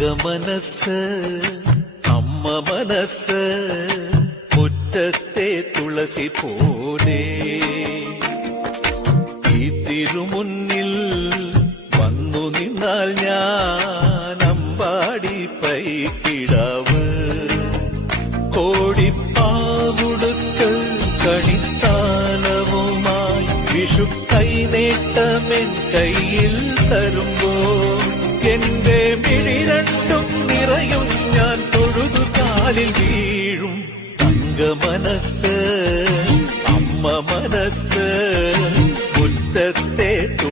മനസ്സ് അമ്മ മനസ്സ് മുറ്റത്തെ തുളസി പോലെ ഈ തിരുമുന്നിൽ വന്നു നിന്നാൽ ഞാൻ അമ്പാടി പൈക്കിടാവ് കോടിപ്പാവുടുക്ക് കണിത്താലവുമായി വിഷു കൈനേട്ടമെൻ കയ്യിൽ തരുമ്പോൾ എന്റെ മിഴി രണ്ടും നിറയും ഞാൻ തൊഴുതു കാലിൽ വീഴും തങ്ക മനസ്സ് അമ്മ മനസ്സ് മുറ്റത്തെ